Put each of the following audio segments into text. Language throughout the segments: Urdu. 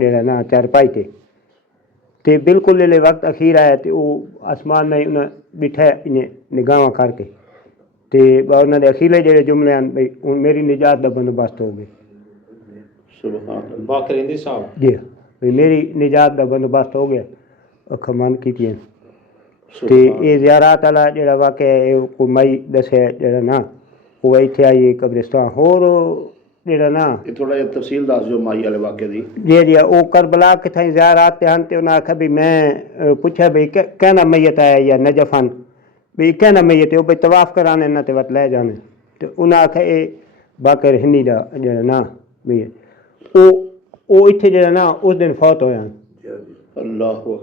جڑا نا چارپائی تے بالکل لے وقت اخیر آیا تے وہ آسمان میں انہیں بیٹھا انہیں نگاہاں کر کے تے انہوں نے اخیرے جڑے جملے ہیں بھئی میری نجات دا بندوبست ہو گئے. سبحان اللہ. باقر ہندی صاحب جی بھئی میری نجات دا بندوبست ہو گیا اکھا من کیتی ہیں. تے یہ زیارات والا جڑا واقعہ ہے کو مئی دسے جڑا نا وہ ایتھے آئی قبرستان ہور جڑا نا یہ تھوڑا جہا تفصیل دس جو مائی والے واقعے دی. جی وہ کربلا کتھائیں زیارات تے ہن تے انہاں آکھا بھی میں پوچھا بھئی کہنا میت آیا یا نجف ہن بھئی کہنا میت ہے وہ بھئی طواف کرانے نہ تے وت لے جانے تے انہاں آکھا اے باقر ہندی دا جڑا نا بھی وہ ایتھے جڑا نا اس دن فوت ہویا. اللہ اکبر.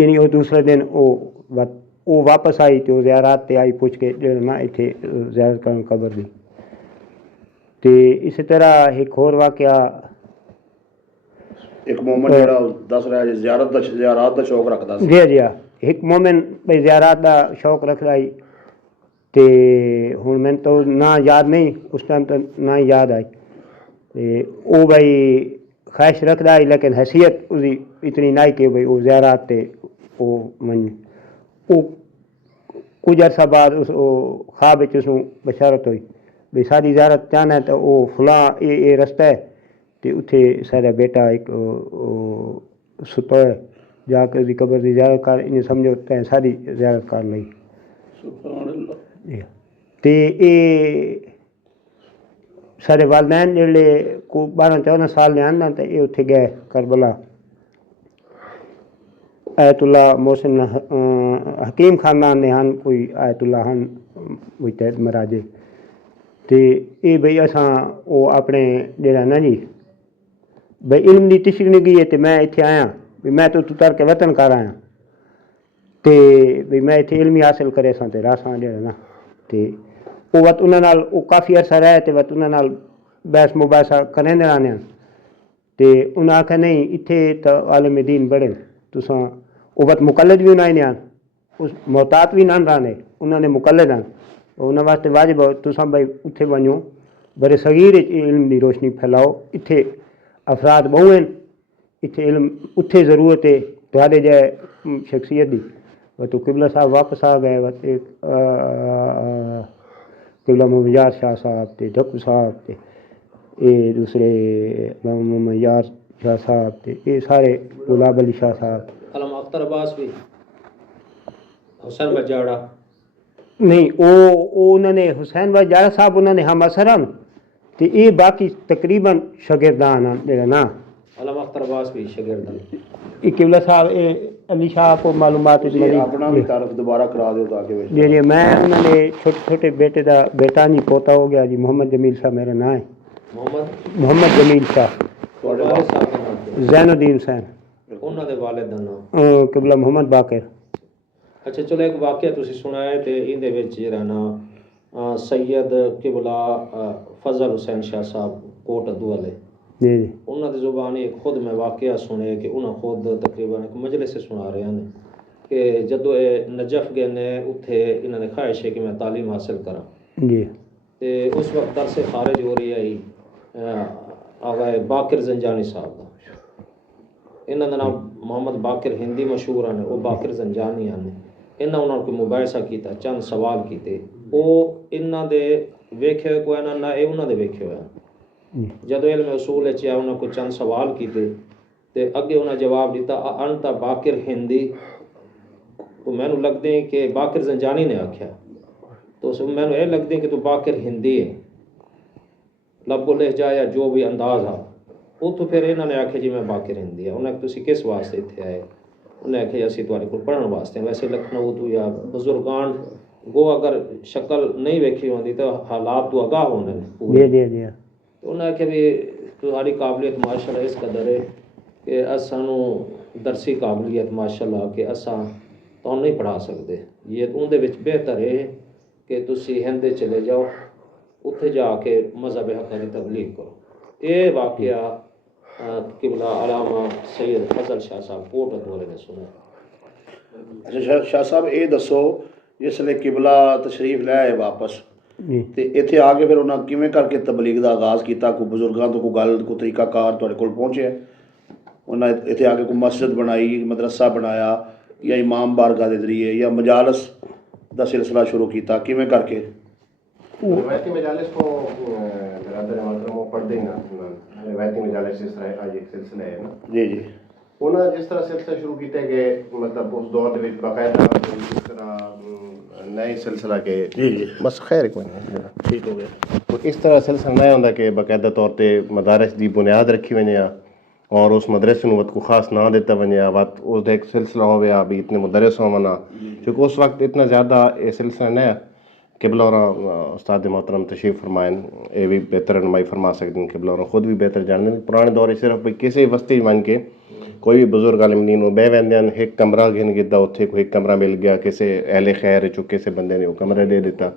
یعنی وہ دوسرے دن وہ واپس آئی تو زیارات تے آئی پوچھ کے جڑا نا ایتھے زیارت کرن قبر دی. تے اسی طرح ایک اور واقعہ ایک مومن جڑا دس رہا ہے زیارات دا شوق رکھدا سی. جی ایک مومن بھئی زیارات دا شوق رکھدا ای تے ہن میں تو نہ یاد نہیں اس ٹائم تو نہ یاد آئی تے او بھئی خواہش رکھدا ای لیکن حیثیت اس دی اتنی نہیں کہ بھئی وہ زیارات تے وہ من وہ کچھ عرصہ بعد اس خواب وچ اس بشارت ہوئی بھئی ساری زیارت چاہنا ہے تو وہ فلاں یہ رستہ ہے تے اتھے سارا بیٹا ایک ستا ہے جا کے اس دی قبر دی زیارت کر انہیں سمجھو تین ساری زیارت کر لئی. سبحان اللہ. تے یہ سارے والدین جڑے کو 12-14 سال لے آندہ تے یہ اتھے گئے کربلا. آیت اللہ محسن حکیم خاندان نے ہن کوئی آیت اللہ ہن مجتہد مراجے تے یہ بھئی اساں وہ اپنے جڑا نا جی بھئی علم دی تشنگی ہے تے میں اتھے آیا بھی میں تو تر کے وطن کر آیا تے بھی میں اتھے علمی حاصل کرے ساں تے راساں جڑا نا تے وہ وقت انہاں نال وہ کافی عرصہ رہے تے وقت انہاں نال بحث مباحثہ کرنے رہنے تے انہاں آکھا نہیں اتھے تو عالم دین بڑے تساں وہ وقت مقلد بھی انہیں نہیں آن اس محتاط بھی نہ رہنے انہوں نے مقلد آن انہوں واسطے واجب ہو تساں بھائی اتھے ونجو بڑے صغیر علم دی روشنی پھیلاؤ اتھے افراد بہوں ہیں اتھے علم اتھے ضرورت ہے تہاڈے جائے شخصیت دی تو قبلہ صاحب واپس آ گئے وقت قبلہ محمد شاہ صاحب تے ڈھکو صاحب تے یہ دوسرے محمد یار شاہ صاحب تے یہ سارے گلاب علی شاہ صاحب علامہ اختر عباس بھی حسین بجاڑا نہیں وہ انہوں نے حسین بجاڑا صاحب انہوں نے ہم اثران تے یہ باقی تقریباً شاگردان جڑا نا علامہ اختر عباس بھی شاگردان یہ قبلہ صاحب علی شاہ کو معلومات اپنا بھی تعارف دوبارہ کرا دو تاکہ جی میں انہوں نے چھوٹے چھوٹے بیٹے دا بیٹا نہیں پوتا ہو گیا جی محمد جمیل شاہ میرا نام ہے محمد جمیل شاہ زین الدین حسین انہوں دے والد دا نام قبلہ محمد باقر. اچھا چلو ایک واقعہ تسی سنایا تے ایندے وچ جڑا نا سید قبلہ فضل حسین شاہ صاحب کوٹ ادو والے جی انہوں دی زبان ایک خود میں واقعہ سنے کہ انہوں خود تقریباً ایک مجلس سے سنا رہے ہیں کہ جدو نجف گئے نے اتھے انہوں نے خواہش ہے کہ میں تعلیم حاصل کراں جی تے اس وقت در سے خارج ہو رہی آئی آغا باقر زنجانی صاحب دا انہوں دا نام محمد باقر ہندی مشہور ہیں وہ باقر زنجانی ہیں انہوں کو مباحثہ کیتا چند سوال کیتے وہ انہوں دے ویکھے کوئی نہ اے انہوں دے ویکھے ہوئے جدو علم اصول ہے چاہے انہوں کو چند سوال کیتے تے اگے انہوں جواب دیتا انتا باقر ہندی تو میں نو لگ دیں کہ باقر زنجانی نے آکھیا تو میں نو اے لگ دیں کہ تو باقر ہندی ہے لب و لہجہ یا جو بھی انداز ہے وہ تو پھر انہوں نے آکھے جی میں باقر ہندی ہے انہیں تسی کس واسطے اتھے آئے انہیں آکھے اسی تواڈے کول پڑھن واسطے ویسے لکھنؤ تو یا بزرگان گو اگر شکل نہیں ویکھی ہوندی تو حالات تو آگاہ ہونے پورے جی انہیں آکھے بھی تہاڈی قابلیت ماشاءاللہ اس قدر ہے کہ اسانو درسی قابلیت ماشاءاللہ کہ اساں تو نہیں پڑھا سکتے یہ اندے وچ بہتر ہے کہ تسی ہندے چلے جاؤ اتھے جا کے مذہب حق کی تبلیغ کرو. یہ واقعہ قبلہ علامہ سید فضل شاہ صاحب کوٹ ادوارے نے سنا. اچھا شاہ صاحب یہ دسو جس لئے قبلہ تشریف لے آئے واپس تے اتھے آ کے پھر انہاں کیویں کر کے تبلیغ دا آغاز کیتا کوئی بزرگاں تو کوئی گل کوئی طریقہ کار تواڈے کول پہنچے ਉਹਨਾਂ ਇੱਥੇ ਆ ਕੇ ਕੋਈ ਮਸਜਿਦ ਬਣਾਈ, ਮਦਰਸਾ ਬਣਾਇਆ, ਜਾਂ ਇਮਾਮ ਬਾਰਗਾਹ ਦੇ ਜ਼ਰੀਏ ਜਾਂ ਮਜਾਲਸ ਦਾ ਸਿਲਸਿਲਾ ਸ਼ੁਰੂ ਕੀਤਾ, ਕਿਵੇਂ ਕਰਕੇ? روایتی مجالس کو برادر محترم وہ پڑھتے ہی نا روایتی مجالس جس طرح آج ایک سلسلہ ہے نا جی جی انہوں نے جس طرح سلسلہ شروع کیتا ہے کہ مطلب اس دور میں باقاعدہ جس طرح نئے سلسلہ کے جی جی بس خیر کوئی نہیں ٹھیک ہو گیا. اس طرح سلسلہ نیا ہوندا کہ باقاعدہ طور تے مدارس دی بنیاد رکھی ونے اور اس مدرسے نو کو خاص نام دیتا ونیا وقت اس ایک سلسلہ ہویا بھی اتنے مدرس ہونا کیونکہ اس وقت اتنا زیادہ یہ سلسلہ نیا قبلہ اور استاد محترم تشریف فرمائیں یہ بھی بہتر رہنمائی فرما سکتے ہیں قبلہ اور خود بھی بہتر جانتے ہیں پرانے دور صرف بھی کسی وسطی بن کے کوئی بھی بزرگ عالم دین وہ بہ ویندے ہیں ایک کمرہ گھن گدا اتنے کوئی ایک کمرہ مل گیا کسی اہل خیر چکے سے بندے نے وہ کمرہ دے دیتا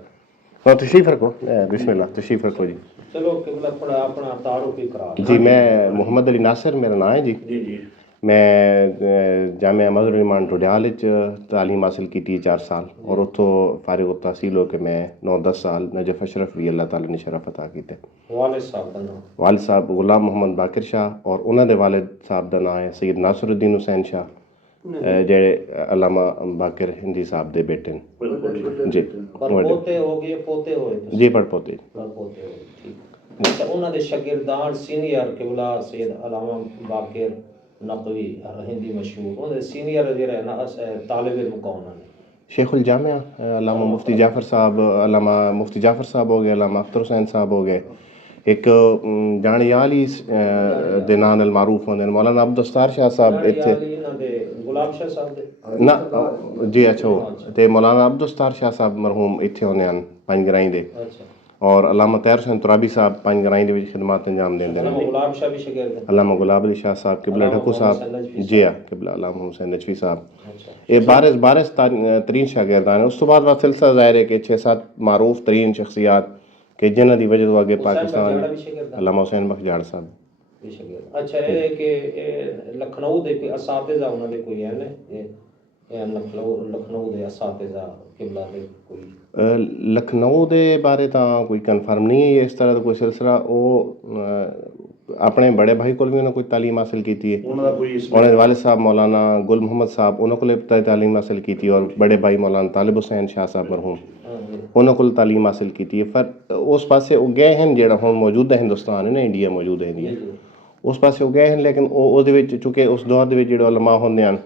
اور تشریف رکھو بسم اللہ تشریف رکھو جی. چلو قبلہ تھوڑا اپنا تعارف ہی کرا. جی میں محمد علی ناصر میرا نام ہے جی. جی جی میں جامعہ مظہر الایمان ٹوڈیال تعلیم حاصل کی 4 سال اور اتوں فارغ التحصیل ہو کے میں 9-10 سال نجف اشرف بھی اللہ تعالیٰ نے شرف عطا کیتے. والد صاحب کا نام والد صاحب غلام محمد باقر شاہ اور انہوں دے والد صاحب کا نام ہے سید ناصر الدین حسین شاہ جڑے علامہ باقر ہندی صاحب دے بیٹے ہیں. بالکل جی پر پوتے ہو گئے پوتے ہوئے تسی؟ جی پڑھ پوتے. پر پوتے ہوئے ٹھیک. اچھا انہوں دے شاگردان سینئر قبلہ سید علامہ باقر نقوی ہندی مشہور انہوں دے سینئر جڑا ہے نا طالب علم کون ہیں؟ شیخ الجامعہ علامہ مفتی جعفر صاحب علامہ مفتی جعفر صاحب ہو گئے علامہ اختر حسین صاحب ہو گئے ایک جانی علی دے نام المعروف ہوندے مولانا عبدالستار شاہ صاحب اتھے غلام شاہ صاحب دے نا جی اچھا ہو تے مولانا عبدالستار شاہ صاحب مرحوم اتھے ہوندے ہیں پنج گرائیں دے اور علامہ طاہر حسین ترابی صاحب پنج گرائیں دے وچ خدمات انجام دیندے ہیں. علامہ غلام شاہ بھی شاگرد ہیں. علامہ گلاب علی شاہ صاحب قبلہ ڈھکو صاحب جی ہاں قبلہ علامہ حسین نجفی صاحب یہ بارش ترین شاگردان ہیں. اس تو بعد سلسلہ ظاہر ہے کہ 6-7 معروف ترین شخصیات کہ جنہ دی وجہ تو آگے پاکستان علامہ حسین بخجاڑ صاحب بھی شاگرد. اچھا یہ کہ لکھنؤ دے کوئی اساتذہ انہوں دے کوئی ہیں لکھنؤ دے اساتذہ قبلہ دے کوئی لکھنؤ دے بارے تاں کوئی کنفرم نہیں ہے اس طرح دا کوئی سلسلہ وہ اپنے بڑے بھائی کو بھی انہوں نے کوئی تعلیم حاصل کی تھی انہوں نے والد صاحب مولانا گل محمد صاحب انہوں کو تعلیم حاصل کی تھی اور بڑے بھائی مولانا طالب حسین شاہ صاحب مرحوم انہوں کو تعلیم حاصل کی تھی. پر اس پاسے وہ گئے ہیں جڑا ہوں موجودہ ہندوستان ہے نا انڈیا موجود ہے انڈیا اس پاسے وہ گئے ہیں لیکن وہ چونکہ اس دور دے جڑے علماء ہوندے ہیں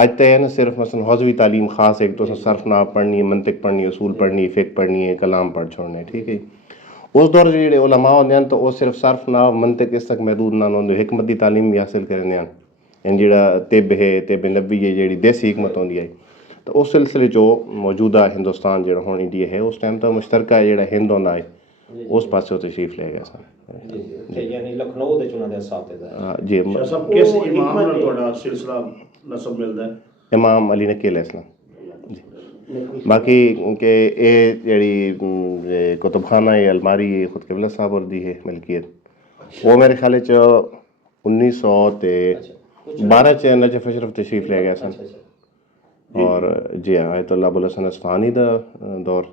اج تے ہے نا صرف مثلا حضوی تعلیم خاص ایک تو صرف ناف پڑھنی ہے منطق پڑھنی ہے اصول پڑھنی ہے فقہ پڑھنی ہے کلام پڑھ چھوڑنا ہے ٹھیک ہے. اس دور کے جڑے علماء ہوندے ہیں تو وہ صرف صرف ناف منطق اس تک محدود نہ ہوندے حکمت دی تعلیم بھی حاصل کرنے ہیں یعنی جڑا طب ہے طب نبی ہے جڑی دیسی حکمت ہوندی ہے. تو اس سلسلے جو موجودہ ہندوستان جڑا ہوں انڈیا ہے اس ٹائم تو مشترکہ جڑا ہند ہوندا ہے اس پاسے تشریف لے گیا سن یعنی لکھنؤ دے چنہ دے اساتذہ جی. شاہ صاحب کس امام نال تہاڈا سلسلہ نسب ملدا ہے؟ امام علی نقی علیہ السلام جی. باقی کہ یہ جڑی کتب خانہ الماری خود قبلہ صاحب اور دی ہے ملکیت وہ میرے خیال 1912 نجف اشرف تشریف لے گیا سن اور جی ہاں آیت اللہ ابوالحسن اصفہانی دا دور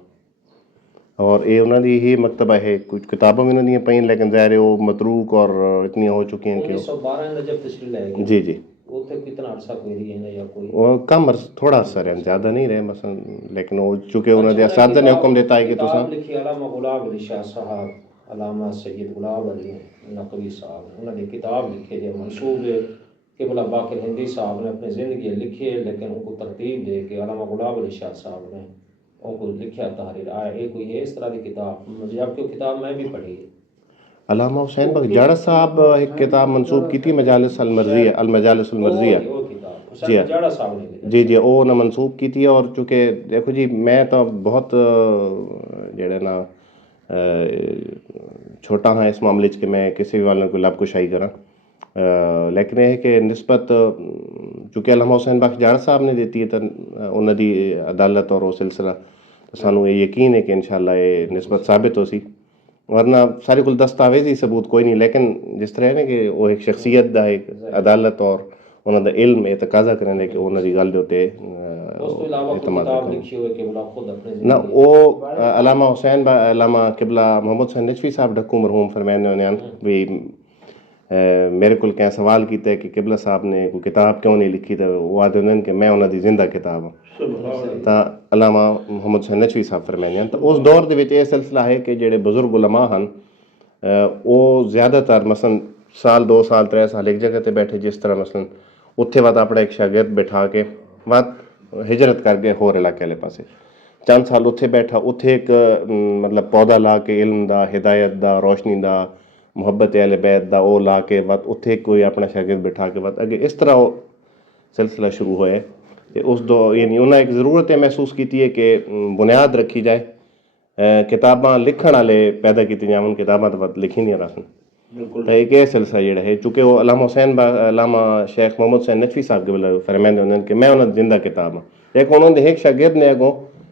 اور یہ انہوں دی ہی مکتبہ ہے کچھ کتابوں میں انہوں نے پائیں لیکن ظاہر ہے وہ متروک اور اتنی ہو چکی ہیں کہ 1912 نجف تشریف لے گئے. جی جی وہ تے کتنا عرصہ کوئی رہی ہے یا کوئی وہ کم تھوڑا عرصہ رہے زیادہ نہیں رہے مثلا لیکن وہ چونکہ انہوں نے اساتذہ نے حکم دیتا ہے کہ تو کتاب لکھی علامہ غلام علی شاہ صاحب علامہ سید غلام علی نقوی صاحب انہوں نے کتاب لکھی جو منسوب قبلہ باقر ہندی صاحب نے اپنی زندگی لکھی ہے لیکن ان کو ترتیب دے کے علامہ غلام علی شاہ صاحب نے ان کو لکھا تحریر آیا یہ کوئی ہے اس طرح کی کتاب جبکہ وہ کتاب میں بھی پڑھی ہے. علامہ حسین بخجاڑ صاحب ایک کتاب منسوب کی تھی مجالس المرضیہ المجالس المرضیہ جی جی جی وہ نے منسوب کی تھی اور چونکہ دیکھو جی میں تو بہت جڑے نا چھوٹا ہاں اس معاملے کہ میں کسی بھی والوں کو لب کشائی کراں لیکن یہ ہے کہ نسبت چونکہ علامہ حسین بخجاڑ صاحب نے دیتی ہے تو انہوں دی عدالت اور وہ سلسلہ تو سانوں یہ یقین ہے کہ انشاءاللہ یہ نسبت ثابت ہو سی ورنہ سارے کل دستاویزی ثبوت کوئی نہیں لیکن جس طرح ہے نا کہ وہ ایک شخصیت دا ایک عدالت اور انہوں دا علم یہ تقاضا کرنے کہ انہوں دی گل دے ہوتے اعتماد نہ وہ علامہ حسین علامہ قبلہ محمد حسین نجفی صاحب ڈھکو مرحوم فرمائے بھی میرے کو کہیں سوال کیتا ہے کہ قبلہ صاحب نے کوئی کتاب کیوں نہیں لکھی، تو وہ آدھے ہیں کہ میں انہوں دی زندہ کتاب ہوں. ਤਾਂ علامہ محمد حسین نچوی صاحب فرمائیں ہیں. تو اس دور دے وچ یہ سلسلہ ہے کہ جڑے بزرگ علماء ہن وہ زیادہ تر مثلا سال 2 سال 3 سال ایک جگہ تے بیٹھے، جس طرح مثلا اتھے وقت اپنا ایک شاگرد بٹھا کے وقت ہجرت کر کے ہور علاقے والے پاسے چند سال اتھے بیٹھا، اتھے ایک مطلب پودا لا کے علم دا، ہدایت دا، روشنی دا، محبت اہل بیت دا وہ لا کے وقت اتھے کوئی اپنا شاگرد بٹھا کے وقت اگے اس طرح وہ سلسلہ شروع ہوئے. اس دو یعنی انہیں ایک ضرورت محسوس کی ہے کہ بنیاد رکھی جائے، کتاباں لکھن والے پیدا کی جائیں، کتاباں تو وقت لکھی نہیں رکھن. بالکل تو ایک یہ سلسلہ جڑا ہے، چونکہ وہ علامہ حسین علامہ شیخ محمد حسین نچوی صاحب کے بل فرمائندے ہوندے کہ میں انہوں نے زندہ کتاب ہوں. ایک انہوں نے ایک شاگرد نے اگوں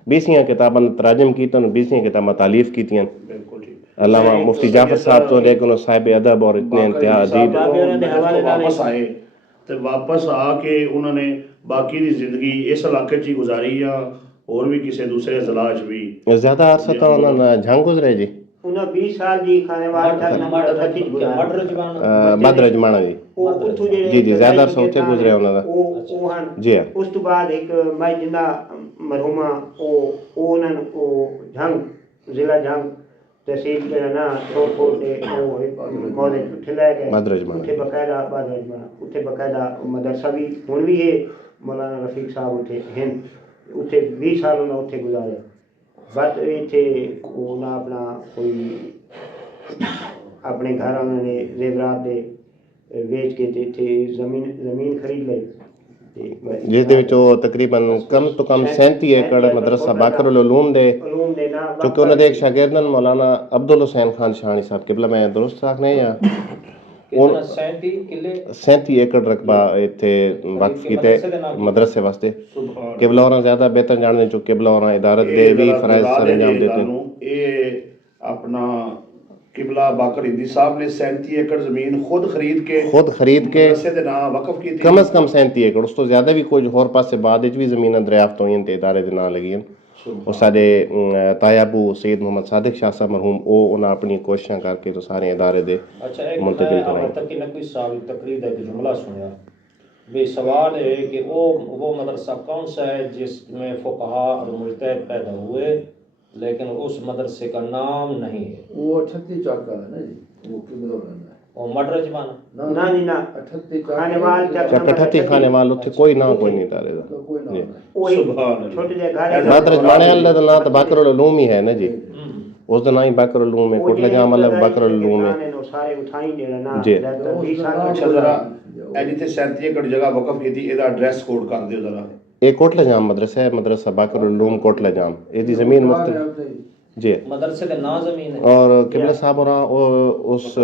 20 کتاباں تراجم کیتن، 20 کتاباں تالیف کیتیاں. بالکل ٹھیک. علامہ مفتی جعفر صاحب تو لیکن صاحب ادب اور اتنے انتہا ادیب واپس آئے تو واپس آ کے انہوں نے باقی دی زندگی اس علاقے چ ہی گزاری یا اور بھی کسی دوسرے اضلاع چ بھی زیادہ عرصہ تو انہوں نے جھنگ گزرے جی. انہوں 20 سال جی کھانے بدرجمانہ جی جی زیادہ عرصہ اتنے گزرے انہوں نے. جی ہاں. اس تو بعد ایک مائی جندہ مرحومہ جھنگ ضلع جھنگ تحصیل کے نا چھوڑ کے کالج اٹھے لے گئے، اتنے باقاعدہ اتنے باقاعدہ مدرسہ بھی ہوں بھی ہے. مولانا رفیق صاحب اتنے ہیں، اتنے 20 سال انہیں اتنے گزارے. بس اتنے انہیں اپنا کوئی اپنے گھر انہوں نے زیورات دے ویچ کے اتنے زمین خرید لئی، جس دے وچوں تقریباً کم تو کم 37 ایکڑ مدرسہ باقر العلوم دے، چونکہ انہوں نے ایک شاگردن مولانا عبدالحسین خان شاہانی صاحب قبلہ میں درست آکھنے یا 37 ایکڑ رقبہ اتنے وقف کیتے مدرسے واسطے. قبلہ اور زیادہ بہتر جاننے چونکہ قبلہ اور ادارت دے بھی فرائض سر انجام دیتے ہیں. یہ اپنا قبلہ باقر ہندی صاحب نے 37 ایکڑ زمین خود خرید کے مدرسے دے نام وقف کی، کم از کم 37 ایکڑ، اس تو زیادہ بھی کچھ ہور پاسے بعد بھی زمیناں دریافت ہوئی تے ادارے دے نام لگی ہیں. اور سارے تایا ابو سید محمد صادق شاہ صاحب مرحوم وہ انہیں اپنی کوششاں کر کے تو سارے ادارے دے منتقل کرائیں. تقی نقوی صاحب تقریر کا جملہ سنیا بھی سوال ہے کہ وہ مدرسہ کون سا ہے جس میں فقہا اور مجتہد پیدا ہوئے لیکن اس مدرسے کا نام نہیں ہے؟ وہ 38 چاکا ہے نا جی، وہ قبلہ رہنا ہے. وہ مڈرج مانا نہ 38 خانے خانے وال اتنے کوئی نام کوئی نہیں ادارے دا. کوئی نام نہیں. چھوٹے جے گھر مدرج مانے اللہ دا نام تو باقر العلوم ہی ہے نا جی، اس دا نام ہی باقر العلوم ہے. کوٹلہ جام اللہ باقر العلوم ہے سارے اٹھائی دینا نا جی. 20 سال اچھا ذرا اے جتھے 37 ایکڑ جگہ وقف کی تھی یہ ایڈریس کوڈ کر دیو ذرا. یہ کوٹلہ جام مدرسہ ہے، مدرسہ باقر العلوم کوٹلہ جام. یہ دی زمین مختلف جی. مدرسے کے نام زمین ہے. اور قبلہ صاحب اور اس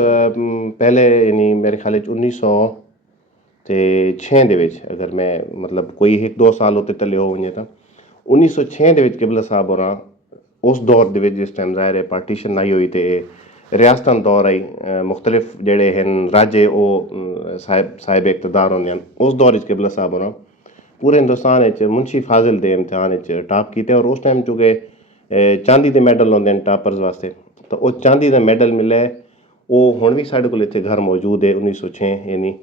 پہلے یعنی میرے خیال 1906 دے وچ اگر میں مطلب کوئی 1-2 سال ہوتے تلے ہو ونجے تا 1906 دے وچ قبلہ صاحب اور اس دور دے وچ جس ٹائم ظاہر ہے پارٹیشن نہیں ہوئی تے ریاستاں دور آئی، مختلف جڑے ہیں راجے او صاحب اقتدار ہوندے ہیں. اس دور وچ قبلہ صاحب اور پورے ہندوستان وچ منشی فاضل دے امتحان وچ ٹاپ کیتے. اور اس ٹائم چونکہ چاندی دے میڈل ہوندے ہیں ٹاپرز واسطے، تو وہ چاندی دا میڈل ملے وہ ہن بھی ساڈے کول اتنے گھر موجود ہے. 1906 یعنی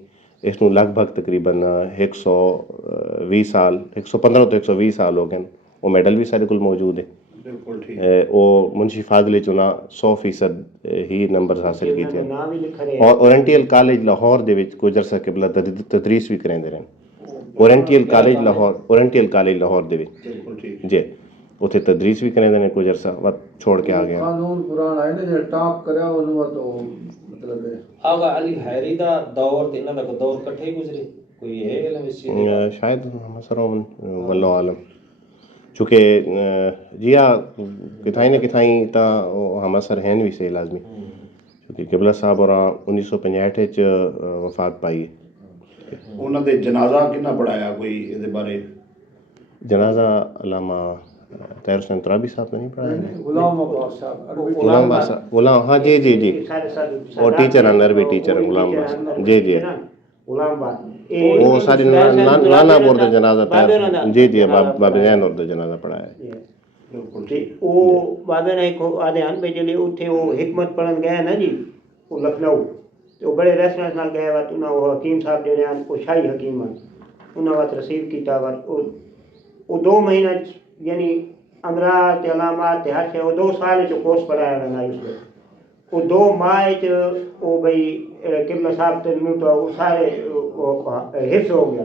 اس نوں لگ بھگ تقریباً 120 سال 115 تو 120 سال ہو گئے. وہ میڈل بھی ساڈے کول موجود ہے. بالکل ٹھیک. وہ منشی فاضل چنا 100% ہی نمبر حاصل کیتے ہیں. نام ہی لکھ رہے اور اورینٹیل کالج لاہور دے وچ کچھ عرصہ قبلہ تدریس بھی کریندے رہے. اورینٹیل کالج لاہور دے وچ بالکل ٹھیک جی اتنے تدریس بھی کریندے نے کچھ عرصہ وقت چھوڑ کے آ گیا. قانون قرآن ہے نا جو ٹاپ کریا انہوں تو مطلب ہے آغا علی حیری دا دور تے انہاں دا دور کٹھے ہی گزرے کوئی ہے علم اس چیز دا؟ شاید مسرون واللہ عالم. چونکہ جی ہاں کتھائیں نہ کتھائیں تا ہم اثر ہیں بھی سے لازمی، چونکہ قبلہ صاحب اور 1965 وفات پائی. انہاں دے جنازہ کنا پڑھایا کوئی دے بارے؟ جنازہ علامہ طاہر حسین ترابی صاحب نے نہیں پڑھایا. غلام عباس صاحب غلام عباس غلام ہاں جی جی جی وہ ٹیچر ہیں، عربی ٹیچر ہیں غلام عباس جی جی. وہ ساری نانا پور دا جنازہ طاہر جی جی بابا زین اور دا جنازہ پڑھایا. وہ بابے نے ایک آدھے ہن پہ جلے اتھے وہ حکمت پڑھن گئے نا جی وہ لکھنؤ ਤੇ ਉਹ ਬੜੇ ਰੈਫਰੈਂਸ ਨਾਲ ਗਏ ਵਾ, ਉਹਨਾਂ ਉਹ ਹਕੀਮ ਸਾਹਿਬ ਜਿਹੜੇ ਹਨ ਉਹ ਸ਼ਾਹੀ ਹਕੀਮ ਹਨ, ਉਹਨਾਂ ਵੱਲ ਰਸੀਵ ਕੀਤਾ ਵਾ। ਉਹ 2 ਮਹੀਨੇ ਯਾਨੀ ਅਮਰਾਜ਼ ਤੇ ਅਲਾਮਾਤ ਤੇ ਹਰ ਸ਼ੈ ਉਹ 2 ਸਾਲ ਚ ਕੋਰਸ ਪੜਾਇਆ ਉਹਨਾਂ ਨੇ। ਉਸ ਉਹ 2 ਮਾਹ ਚ ਉਹ ਬਈ ਕਿਬਲਾ ਸਾਹਿਬ ਤੇ ਨੂੰ ਤਾਂ ਉਹ ਸਾਰੇ ਹਿਫਜ਼ ਹੋ ਗਿਆ।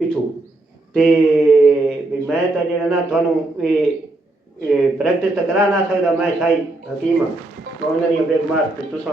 ਇੱਥੋਂ ਤੇ ਵੀ ਮੈਂ ਤਾਂ ਜਿਹੜਾ ਨਾ ਤੁਹਾਨੂੰ ਇਹ ਪ੍ਰੈਕਟਿਸ ਤਾਂ ਕਰਾ ਨਾ ਸਕਦਾ, ਮੈਂ ਸ਼ਾਹੀ ਹਕੀਮ ਹਾਂ। ਤਾਂ ਉਹਨਾਂ ਦੀਆਂ ਬੇਗਮਾਤ ਤੇ ਤੁਸੀਂ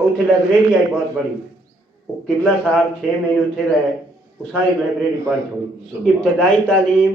ਉੱਥੇ ਲਾਇਬ੍ਰੇਰੀ ਆਈ ਬਹੁਤ ਬੜੀ, ਉਹ ਕਿਬਲਾ ਸਾਹਿਬ 6 ਮਹੀਨੇ ਉੱਥੇ ਰਹੇ, ਉਹ ਸਾਰੀ ਲਾਇਬ੍ਰੇਰੀ ਪੜ੍ਹ ਹੋਈ। ਇਬਤਦਾਈ ਤਾਲੀਮ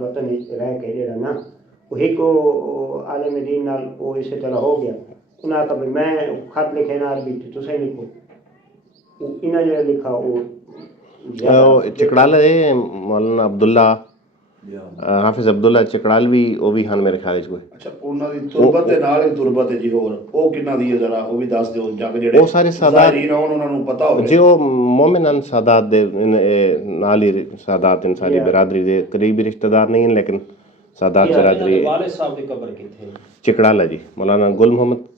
ਵਤਨ ਵਿੱਚ ਰਹਿ ਕੇ ਜਿਹੜਾ ਨਾ ਉਹ ਇੱਕ ਆਲਮ ਦੀਨ ਨਾਲ ਉਹ ਇਸੇ ਤਰ੍ਹਾਂ ਹੋ ਗਿਆ। ਉਹਨਾਂ ਆਖਿਆ ਵੀ ਮੈਂ ਖਤ ਲਿਖੇ ਨਾ ਅਰਬੀ ਤੇ ਤੁਸੀਂ ਲਿਖੋ, ਇਹਨਾਂ ਜਿਹੜਾ ਲਿਖਾ ਉਹ ਚਕੜਾਲੇ ਮੌਲਾਨਾ ਅਬਦੁੱਲਾ ਹਾਫਿਜ਼ ਅਬਦੁੱਲਾ ਚਕੜਾਲਵੀ ਉਹ ਵੀ ਹਨ ਮੇਰੇ ਖਿਆਲ 'ਚ ਕੋਈ। ਅੱਛਾ, ਉਹਨਾਂ ਦੀ ਤੁਰਬਤ ਦੇ ਨਾਲ ਇੱਕ ਤੁਰਬਤ ਹੈ ਜੀ ਹੋਰ, ਉਹ ਕਿੰਨਾ ਦੀ ਹੈ ਜ਼ਰਾ ਉਹ ਵੀ ਦੱਸ ਦਿਓ, ਜੱਗ ਜਿਹੜੇ ਉਹ ਸਾਰੇ ਸਾਦਾਤ ਜ਼ਾਹਿਰੀਨ ਹੋਣ ਉਹਨਾਂ ਨੂੰ ਪਤਾ ਹੋਵੇ। ਜੇ ਉਹ ਮੋਮਿਨ ਸਾਦਾਤ ਦੇ ਨਾਲ ਹੀ ਸਾਦਾਤ ਇਨਸਾਨੀ ਬਰਾਦਰੀ ਦੇ ਕਰੀਬੀ ਰਿਸ਼ਤੇਦਾਰ ਨਹੀਂ ਹਨ, ਲੇਕਿਨ ਸਾਦਾਤ ਬਰਾਦਰੀ। ਵਾਲਿਦ ਸਾਹਿਬ ਦੀ ਕਬਰ ਕਿੱਥੇ? ਚਕੜਾਲਾ ਜੀ, ਮੌਲਾਨਾ ਗੁਲ ਮੁਹੰਮਦ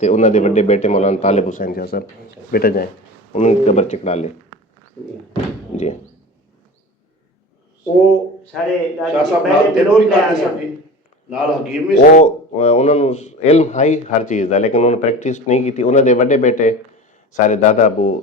ਤੇ ਉਹਨਾਂ ਦੇ ਵੱਡੇ ਬੇਟੇ ਮੌਲਾਨਾ ਤਾਲਿਬ ਹੁਸੈਨ ਸ਼ਾਹ ਸਾਹਿਬ ਬੇਟਾ ਜਾਏ, ਉਹਨਾਂ ਦੀ ਕਬਰ ਚਕੜਾਲੇ ਜੀ। ਉਹ ਸਾਰੇ ਸ਼ਾਹ ਸਾਹਿਬ ਨਾਲ ਤੇ ਰੋਜ਼ ਨਾਲ ਹਕੀਮ ਵੀ ਉਹ ਉਹਨਾਂ ਨੂੰ ਇਲਮ ਹਾਈ ਹਰ ਚੀਜ਼ ਦਾ, ਲੇਕਿਨ ਉਹਨਾਂ ਨੇ ਪ੍ਰੈਕਟਿਸ ਨਹੀਂ ਕੀਤੀ। ਉਹਨਾਂ ਦੇ ਵੱਡੇ ਬੇਟੇ ਸਾਰੇ ਦਾਦਾ ਅਬੂ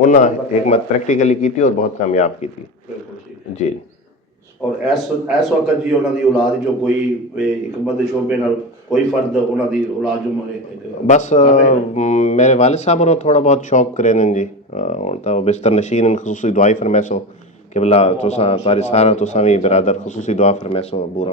ਉਹਨਾਂ ਹਕਮਤ ਪ੍ਰੈਕਟੀਕਲੀ ਕੀਤੀ ਔਰ ਬਹੁਤ ਕਾਮਯਾਬ ਕੀਤੀ ਜੀ। ਔਰ ਇਸ ਵਕਤ ਜੀ ਉਹਨਾਂ ਦੀ ਔਲਾਦ ਜੋ ਕੋਈ ਹਕਮਤ ਦੇ ਸ਼ੋਬੇ ਨਾਲ ਕੋਈ ਫਰਦ ਉਹਨਾਂ ਦੀ ਔਲਾਦ ਜੋ ਬਸ ਮੇਰੇ ਵਾਲਿਦ ਸਾਹਿਬ ਨੂੰ ਥੋੜਾ ਬਹੁਤ ਸ਼ੌਕ ਕਰੇ ਨੇ ਜੀ। ਹੁਣ ਤਾਂ ਉਹ ਬਿਸਤਰ ਨਸ਼ੀਨ ਖਸੂਸੀ ਦੁਆਈ ਫਰਮੈਸੋ ਕਿ ਭਲਾ ਤੁਸਾਂ ਸਾਰੇ ਸਾਰਾ ਤੁਸਾਂ ਵੀ ਬਰਾਦਰ ਖਸੂਸੀ ਦੁਆ ਫਰਮੈਸੋ ਬੂਰਾ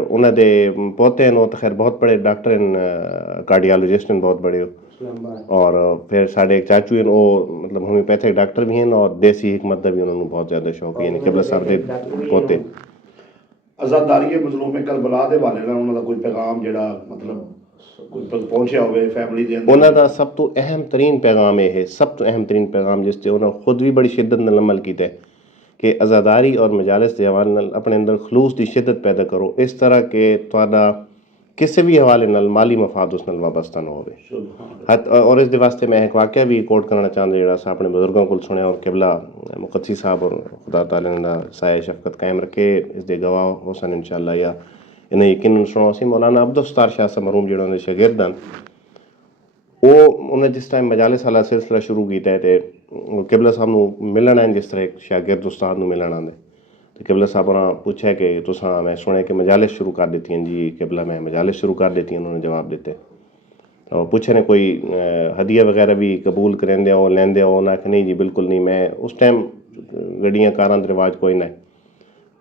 ਉਹਨਾਂ ਦੇ ਪੋਤੇ ਨੂੰ ਤਾਂ ਖੈਰ ਬਹੁਤ ਬੜੇ ਡਾਕਟਰ ਹਨ, ਕਾਰਡੀਓਲੋਜਿਸਟ ਹਨ ਬਹੁਤ ਬੜੇ। ਔਰ ਫਿਰ ਸਾਡੇ ਇੱਕ ਚਾਚੂ ਹਨ, ਉਹ ਮਤਲਬ ਹੋਮਿਓਪੈਥਿਕ ਡਾਕਟਰ ਵੀ ਹਨ ਔਰ ਦੇਸੀ ਹਕਮਤ ਦਾ ਵੀ ਉਹਨਾਂ ਨੂੰ ਬਹੁਤ ਜ਼ਿਆਦਾ ਸ਼ੌਕ ਹੈ, ਯਾਨੀ ਕਿਬਲਾ ਸਾਹਿਬ ਦੇ ਪੋਤੇ। ਆਜ਼ਾਦਾਰੀ ਮਜ਼ਲੂਮ ਕਰਬਲਾ ਦੇ ਹਵਾਲੇ ਨਾਲ ਉਹਨਾਂ ਦਾ ਕੋਈ ਪੈਗਾਮ ਜਿਹੜਾ ਮਤਲਬ ਕੋਈ ਪਹੁੰਚਿਆ ਹੋਵੇ ਫੈਮਿਲੀ ਦੇ ਅੰਦਰ? ਉਹਨਾਂ ਦਾ ਸਭ ਤੋਂ ਅਹਿਮ ਤਰੀਨ ਪੈਗਾਮ ਇਹ ਹੈ, ਸਭ ਤੋਂ ਅਹਿਮ ਤਰੀਨ ਪੈਗਾਮ ਜਿਸ 'ਤੇ ਉਹਨਾਂ ਖੁਦ ਵੀ ਬੜੀ ਸ਼ਿੱਦਤ ਨਾਲ ਅਮਲ ਕੀਤਾ ਕਿ ਆਜ਼ਾਦਾਰੀ ਔਰ ਮਜਾਲਿਸ ਦੇ ਹਵਾਲੇ ਨਾਲ ਆਪਣੇ ਅੰਦਰ ਖਲੂਸ ਦੀ ਸ਼ਿੱਦਤ ਪੈਦਾ ਕਰੋ, ਇਸ ਤਰ੍ਹਾਂ ਕਿ ਤੁਹਾਡਾ ਕਿਸੇ ਵੀ ਹਵਾਲੇ ਨਾਲ ਮਾਲੀ ਮਫਾਦ ਉਸ ਨਾਲ ਵਾਬਸਤਾ ਨਾ ਹੋਵੇ। ਔਰ ਇਸ ਦੇ ਵਾਸਤੇ ਮੈਂ ਇੱਕ ਵਾਕਿਆ ਵੀ ਕੋਟ ਕਰਨਾ ਚਾਹੁੰਦਾ ਜਿਹੜਾ ਅਸਾਂ ਆਪਣੇ ਬਜ਼ੁਰਗਾਂ ਕੋਲ ਸੁਣਿਆ ਔਰ ਕਿਬਲਾ ਮੁਕੱਦਸੀ ਸਾਹਿਬ ਔਰ ਖੁਦਾ ਤਾਲਾ ਦਾ ਸਾਇਆ ਸ਼ਫਕਤ ਕਾਇਮ ਰੱਖੇ ਇਸ ਦੇ ਗਵਾਹ ਹੋ ਸਨ ਇਨਸ਼ਾਅੱਲਾ, ਜਾਂ ਇਹਨਾਂ ਯਕੀਨਨ ਸੁਣਾਓ ਸੀ। ਮੌਲਾਨਾ ਅਬਦੁਲ ਸਤਾਰ ਸ਼ਾਹ ਸਾਹਿਬ ਮਰਹੂਮ ਜਿਹੜਾ ਉਹਦੇ ਸ਼ਾਗਿਰਦ ਹਨ, ਉਹਨੇ ਜਿਸ ਟਾਈਮ ਮਜਾਲਿਸ ਵਾਲਾ ਸਿਲਸਿਲਾ ਸ਼ੁਰੂ ਕੀਤਾ ਤੇ ਕਿਬਲਾ ਸਾਹਿਬ ਨੂੰ ਮਿਲਣ ਆਏ ਜਿਸ ਤਰ੍ਹਾਂ ਇੱਕ ਸ਼ਾਗਿਰਦ ਉਸਤਾਦ ਨੂੰ ਮਿਲਣ ਆਉਂਦੇ ਤੇ ਕਿਬਲਾ ਸਾਹਿਬ ਨੇ ਪੁੱਛਿਆ ਕਿ ਤੁਸਾਂ ਮੈਂ ਸੁਣਿਆ ਕਿ ਮਜਾਲਿਸ ਸ਼ੁਰੂ ਕਰ ਦਿੱਤੀਆਂ ਜੀ। ਕਿਬਲਾ ਮੈਂ ਮਜਾਲਿਸ ਸ਼ੁਰੂ ਕਰ ਦਿੱਤੀਆਂ, ਉਹਨਾਂ ਨੇ ਜਵਾਬ ਦਿੱਤੇ। ਤਾਂ ਪੁੱਛੇ ਨੇ ਕੋਈ ਹਦੀਆ ਵਗੈਰਾ ਵੀ ਕਬੂਲ ਕਰਿੰਦੇ ਹੋ ਲੈਂਦੇ ਹੋ? ਉਹਨਾਂ ਆਖਿਆ ਨਹੀਂ ਜੀ ਬਿਲਕੁਲ ਨਹੀਂ, ਮੈਂ ਉਸ ਟਾਈਮ ਗੱਡੀਆਂ ਕਾਰਾਂ ਦਾ ਰਿਵਾਜ ਕੋਈ ਨਾ